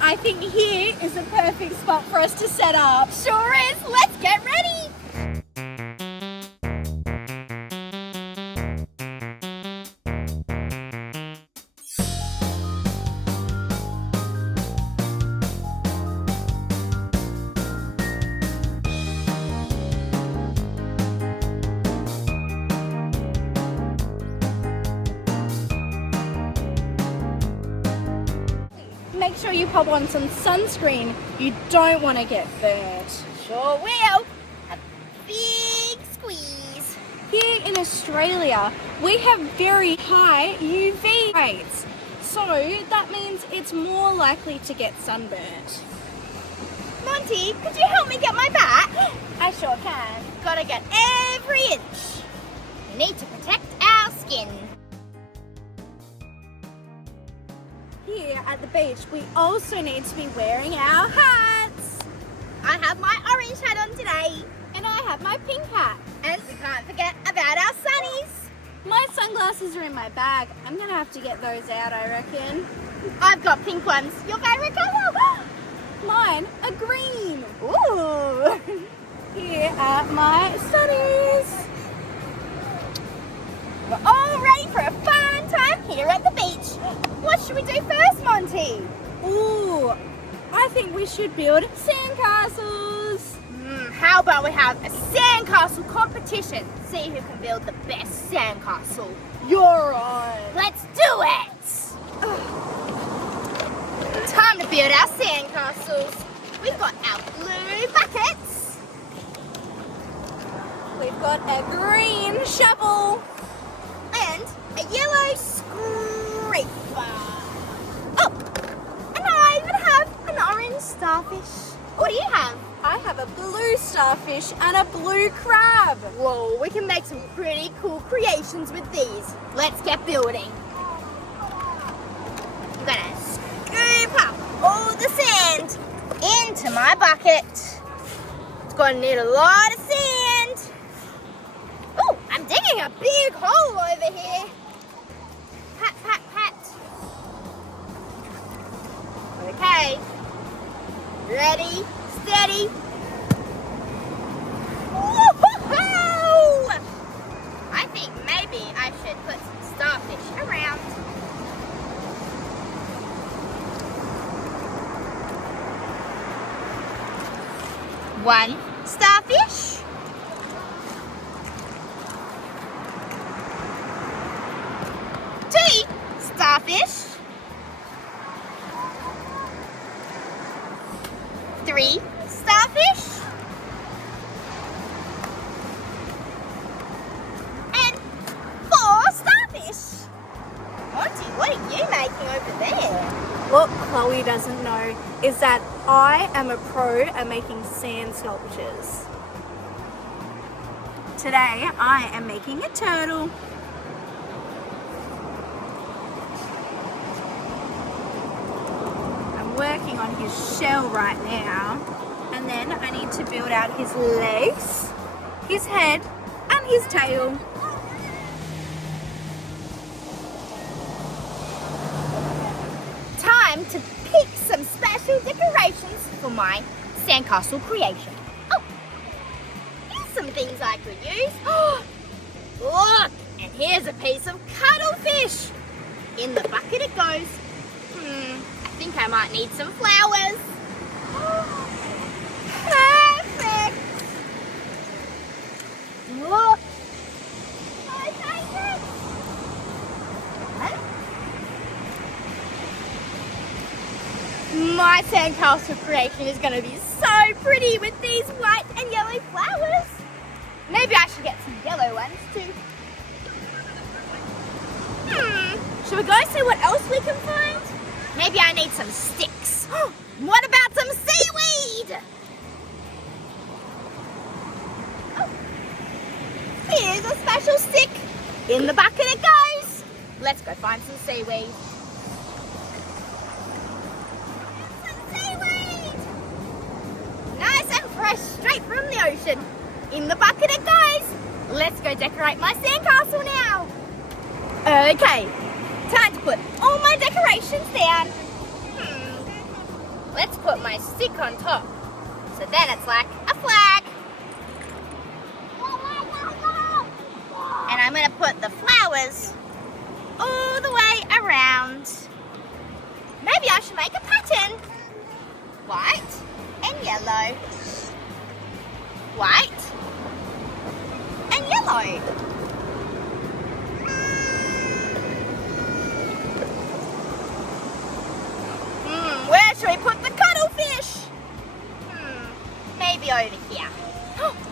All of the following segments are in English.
I think here is a perfect spot for us to set up. Sure is. Let's get ready. Make sure you pop on some sunscreen. You don't want to get burnt. Sure will. A big squeeze. Here in Australia, we have very high UV rates. So that means it's more likely to get sunburnt. Monty, could you help me get my bat? I sure can. Gotta get every inch. We need to protect our skin. Here at the beach, we also need to be wearing our hats. I have my orange hat on today. And I have my pink hat. And we can't forget about our sunnies. My sunglasses are in my bag. I'm gonna have to get those out, I reckon. I've got pink ones. Your favourite colour? Mine are green. Ooh. Here are my sunnies. We're all ready for a fun time here at the beach. What should we do first, Monty? Ooh, I think we should build sandcastles. How about we have a sandcastle competition? See who can build the best sandcastle. You're on. Let's do it! Time to build our sandcastles. We've got our blue buckets. We've got a green shovel. And a yellow scraper. Oh, and I even have an orange starfish. What do you have? I have a blue starfish and a blue crab. Whoa, we can make some pretty cool creations with these. Let's get building. I'm gonna scoop up all the sand into my bucket. It's gonna need a lot of sand. Oh, I'm digging a big hole over here. Pat, pat, pat. Okay. Ready, steady. Woo-hoo-hoo! I think maybe I should put some starfish around. One starfish. Two starfish. Three starfish. And four starfish. Monty, what are you making over there? What Chloe doesn't know is that I am a pro at making sand sculptures. Today I am making a turtle. I'm working on his shell right now, and then I need to build out his legs, his head and his tail. Time to pick some special decorations for my sandcastle creation. Oh, here's some things I could use. Look, and here's a piece of cuttlefish. In the bucket it goes. I think I might need some flowers. Perfect. Look. My favorite. My sandcastle creation is going to be so pretty with these white and yellow flowers. Maybe I should get some yellow ones too. Should we go see what else we can find? Maybe I need some sticks. What about some seaweed? Oh. Here's a special stick. In the bucket it goes. Let's go find some seaweed. Fresh straight from the ocean. In the bucket it goes. Let's go decorate my sandcastle now. Okay, time to put all my decorations down. let's put my stick on top. So then it's like a flag. And I'm going to put the flowers all the way around. Maybe I should make a pattern. White and yellow. White and yellow. Where should we put the cuttlefish? Maybe over here.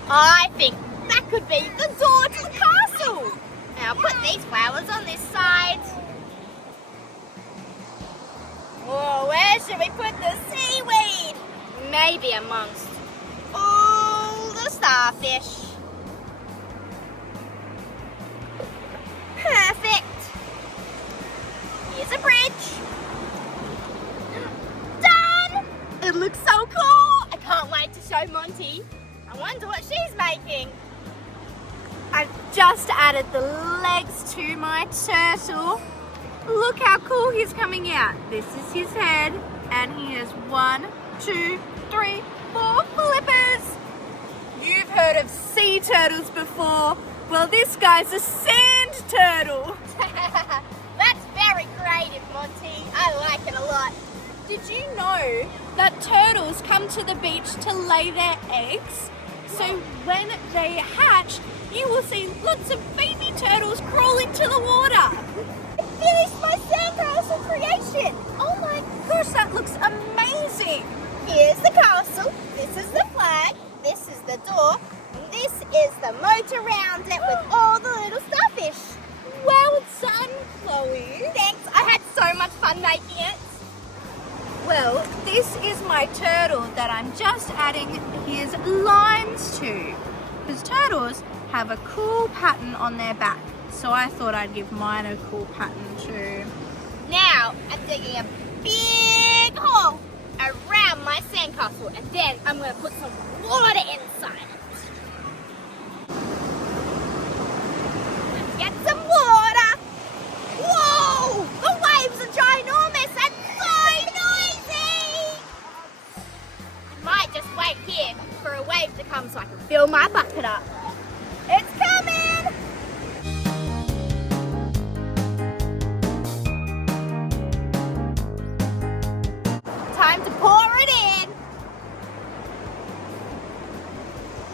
I think that could be the door to the castle. Now I'll put these flowers on this side. Oh, where should we put the seaweed? Maybe amongst all the starfish. Perfect. Here's a bridge. Done! It looks so cool. I can't wait to show Monty. I wonder what she's making. I've just added the legs to my turtle. Look how cool he's coming out. This is his head, and he has 1, 2, 3, 4 flippers. You've heard of sea turtles before. Well, this guy's a sand turtle. That's very creative, Monty. I like it a lot. Did you know that turtles come to the beach to lay their eggs? So when they hatch, you will see lots of baby turtles crawl into the water. I finished my sandcastle creation. Oh my gosh, that looks amazing. Here's the castle. This is the flag. This is the door. And this is the moat around it with all the little starfish. Well done, Chloe. Thanks. I had so much fun making it. Well, this is my turtle that I'm just adding his lines to. Because turtles have a cool pattern on their back. So I thought I'd give mine a cool pattern too. Now I'm digging a big hole around my sandcastle, and then I'm going to put some water inside it. Let's get some water. Whoa! The waves are ginormous and so noisy! I might just wait here for a wave to come so I can fill my bucket up. It's coming! Time to pour it in.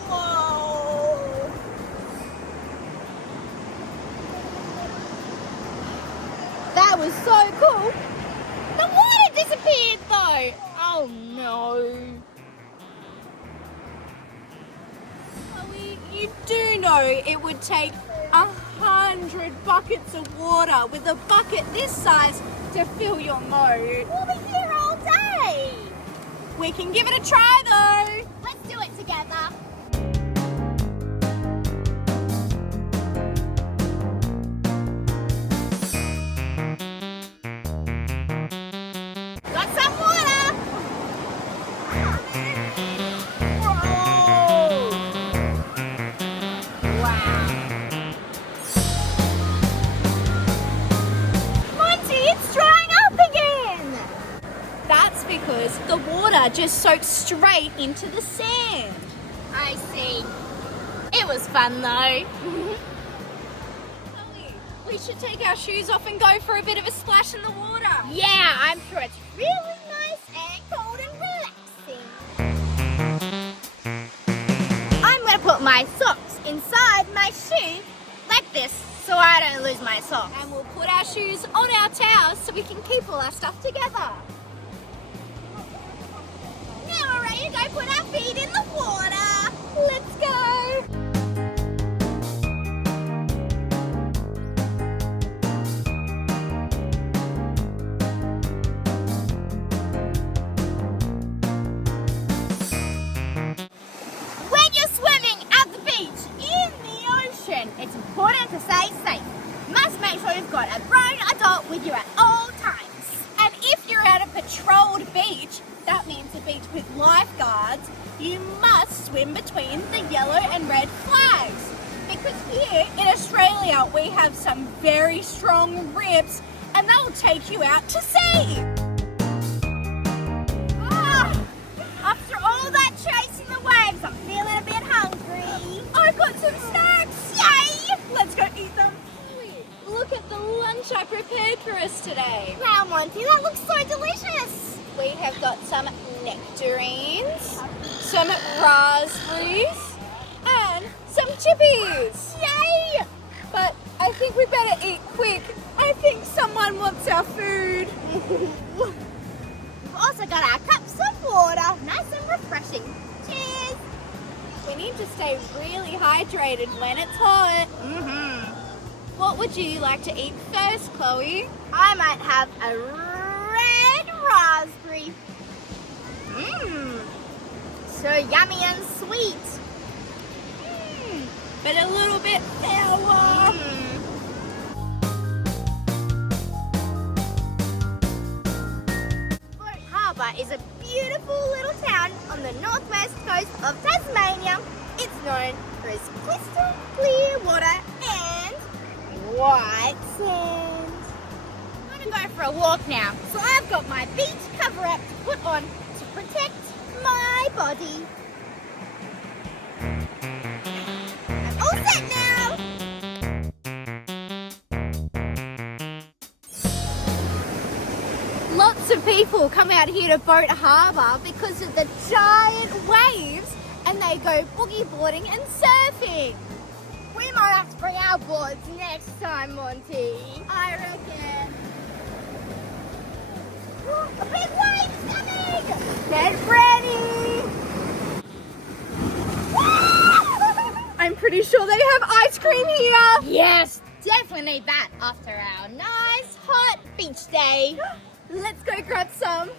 Whoa. That was so cool. The water disappeared though. Oh no. Chloe, you do know it would take 100 buckets of water with a bucket this size to fill your moat. We'll be here all day. We can give it a try though. Let's do it together. Got some water. Whoa. Wow. Monty, it's drying up again. That's because the water just soaks straight into the sand. I see. It was fun though. Chloe, we should take our shoes off and go for a bit of a splash in the water. Yeah, I'm sure it's really nice and cold and relaxing. I'm going to put my socks inside my shoe like this so I don't lose my socks. And we'll put our shoes on our towels so we can keep all our stuff together. Now we're ready to go put our feet in the water. Let's go. When you're swimming at the beach in the ocean, it's important to stay safe. You must make sure you've got a grown adult with you at all times. And if you're at a patrolled beach, that means a beach with lifeguards, you must swim between the yellow and red flags. Because here in Australia, we have some very strong ribs and they'll take you out to sea. Oh, today. Wow, Monty, that looks so delicious. We have got some nectarines, some raspberries, and some chippies. Yay! But I think we better eat quick. I think someone wants our food. We've also got our cups of water, nice and refreshing. Cheers! We need to stay really hydrated when it's hot. What would you like to eat first, Chloe? I might have a red raspberry. So yummy and sweet. But a little bit sour. Boat Harbour is a beautiful little town on the northwest coast of Tasmania. It's known for its crystal clear water and white sand. I'm going to go for a walk now, so I've got my beach cover-up to put on to protect my body. I'm all set now. Lots of people come out here to Boat Harbour because of the giant waves, and they go boogie boarding and surfing. We might have to bring our boards next time, Monty. I reckon. A big wave's coming! Get ready! I'm pretty sure they have ice cream here. Yes, definitely need that after our nice hot beach day. Let's go grab some.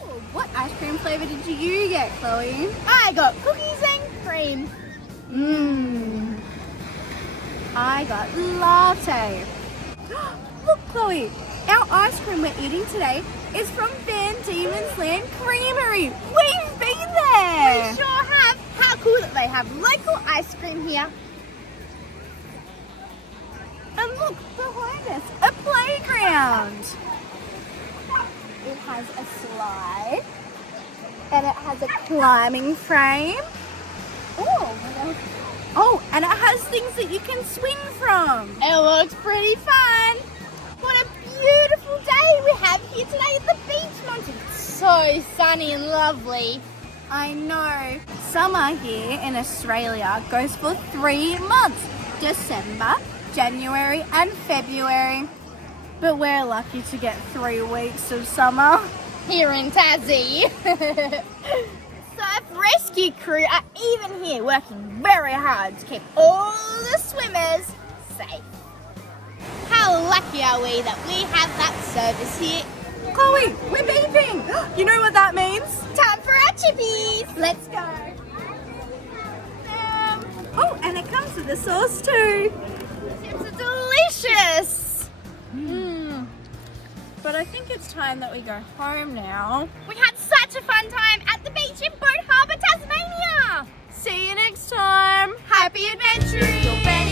Oh, what ice cream flavour did you get, Chloe? I got cookies and cream. I got latte. Look, Chloe, our ice cream we're eating today is from Van Diemen's Land Creamery. We've been there. We sure have. How cool that they have local ice cream here. And look behind us, a playground. It has a slide and it has a climbing frame. Oh, and it has things that you can swing from. It looks pretty fun. What a beautiful day we have here today at the beach, Monty. So sunny and lovely. I know. Summer here in Australia goes for 3 months. December, January and February. But we're lucky to get 3 weeks of summer. Here in Tassie. Surf rescue crew are even here working very hard to keep all the swimmers safe. How lucky are we that we have that service here? Chloe, we're beeping. You know what that means? Time for our chippies. Let's go. Oh, and it comes with a sauce too. Chips are delicious. But I think it's time that we go home now. We had such a fun time at the beach in Boat Harbour, Tasmania. See you next time. Happy adventuring. Your Benny